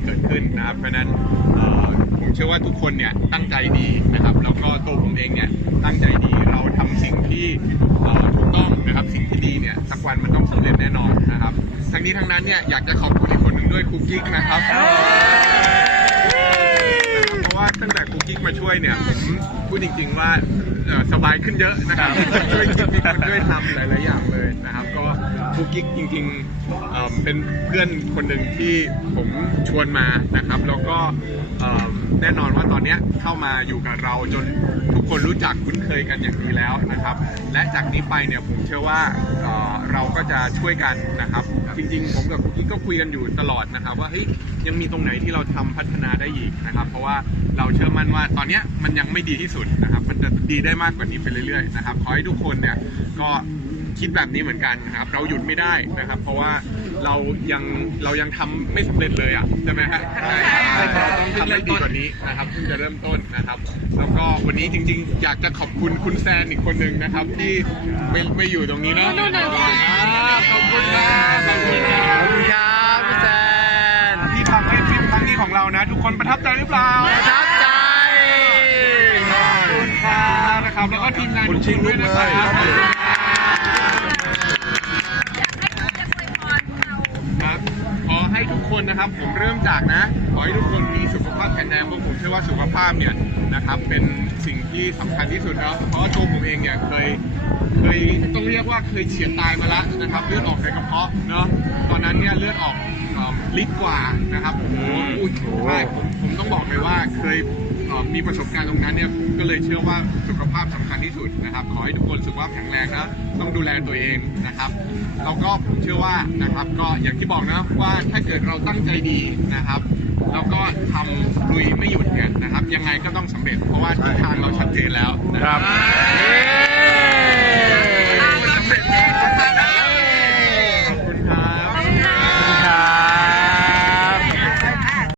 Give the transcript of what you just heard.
ๆเกิดขึ้นนะครับเพราะฉะนั้นผมเชื่อว่าทุกคนเนี่ยตั้งใจดีนะครับแล้วก็ตัวผมเองเนี่ยตั้งใจดีเราทำสิ่งที่ถูกต้องนะครับสิ่งที่ดีเนี่ยสักวันมันต้องสำเร็จแน่นอนนะครับทั้งนี้ทั้งนั้นเนี่ยอยากจะขอบคุณอีกคนหนึ่งด้วยครูกิ๊กนะครับเพราะว่าตั้งแต่ครูกิ๊กมาช่วยเนี่ยผมพูดจริง ๆว่าสบายขึ้นเยอะนะครับช่วยคิดมีคนช่วยทำหลายๆอย่างเลยนะครับ ก็ครูกิ๊กจริงๆเอ่อเป็นเพื่อนคนหนึ่งที่ผมชวนมานะครับ แล้วก็เอ่อแน่นอนว่าตอนเนี้ยเข้ามาอยู่กับเราจนทุกคนรู้จักคุ้นเคยกันอย่างดีแล้วนะครับ และจากนี้ไปเนี่ยผมเชื่อว่าเอ่อเราก็จะช่วยกันนะครับ จริงๆ ผมกับครูกิ๊กก็คุยกันอยู่ตลอดนะครับ ว่าเฮ้ยยังมีตรงไหนที่เราทำพัฒนาได้อีกนะครับ เพราะว่าเราเชื่อมั่นว่าตอนเนี้ยมันยังไม่ดีที่สุดนะครับ มันจะดีได้มากกว่านี้ไปเรื่อยๆนะครับขอให้ทุกคนเนี่ยก็ คิดแบบนี้เหมือนกันนะครับ เราหยุดไม่ได้นะครับ เพราะว่าเรายังเรายังทำไม่สำเร็จเลยอะใช่ไหมฮะใช่เราต้องทำให้ดีกว่านี้นะครับเพิ่งจะเริ่มต้นนะครับ แล้วก็วันนี้จริง ๆ อยากจะขอบคุณคุณแซนอีกคนหนึ่งนะครับ ที่ไม่ไม่อยู่ตรงนี้เนาะอ่าขอบคุณครับขอบคุณครัขอบบคุณครับพี่แซนที่ทำให้ทริปครั้งนี้ของเรานะ ทุกคนประทับใจหรือเปล่าประทับใจขอบคุณครับนะครับแล้วก็ทีมงานทุกคนด้วยนะครับครับ นะครับ ผมเริ่มจากนะ ขอให้ทุกคนมีสุขภาพแข็งแรงเพราะผมเชื่อว่าสุขภาพเนี่ยนะครับเป็นสิ่งที่สำคัญที่สุดแล้วเพราะตัวผมเองเนี่ยเคยเคยต้องเรียกว่าเคยเฉียดตายมาแล้วนะครับเลือดออกในกระเพาะเนาะตอนนั้นเนี่ยเลือดออก ลิตรกว่านะครับโอ้โหอุ้ยใช่ผมผมต้องบอกเลยว่าเคยเอ่อมีประสบการณ์ตรงนั้นเนี่ยผมก็เลยเชื่อว่าสุขภาพสำคัญที่สุดนะครับ ขอให้ทุกคนสุขภาพแข็งแรงนะต้องดูแลตัวเองนะครับแล้วก็ผมเชื่อว่านะครับ ก็อย่างที่บอกนะว่าถ้าเกิดเราตั้งใจดีนะครับแล้วก็ทำลุยไม่หยุดเนี่ยนะครับ ยังไงก็ต้องสำเร็จเพราะว่าทิศทางเราชัดเจนแล้วนะครับ